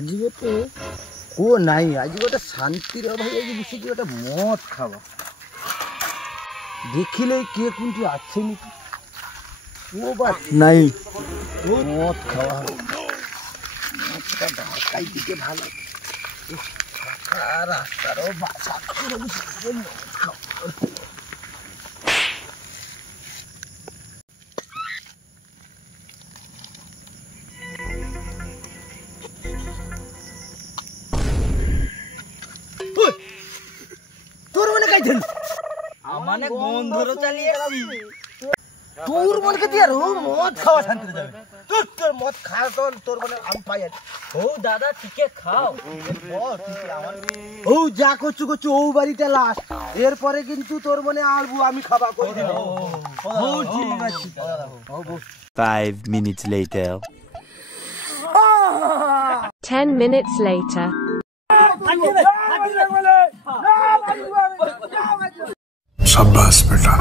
आज गोटे को नाई आज गोटे शांति भाई बस गोटे मद खावा देखिले किए कुंठी आछेनी वो बात नहीं मद खावा ढाकाई दिके भालो रास्तार बासा मद खावा মানে বন্ধুরও চালিয়ে আসি তোর মন কে দিয়া রো মদ খাওয়া শান্তি যাবে তোর মদ খা তোর মানে আমি পাই ও দাদা ঠিকই খাও ও যা করছু ও বাড়িতে লাশ এরপরে কিন্তু তোর মনে আলবু আমি খাবা কই দিন ও ঠিক আছে 5 minutes later 10 minutes later शाबाश बेटा।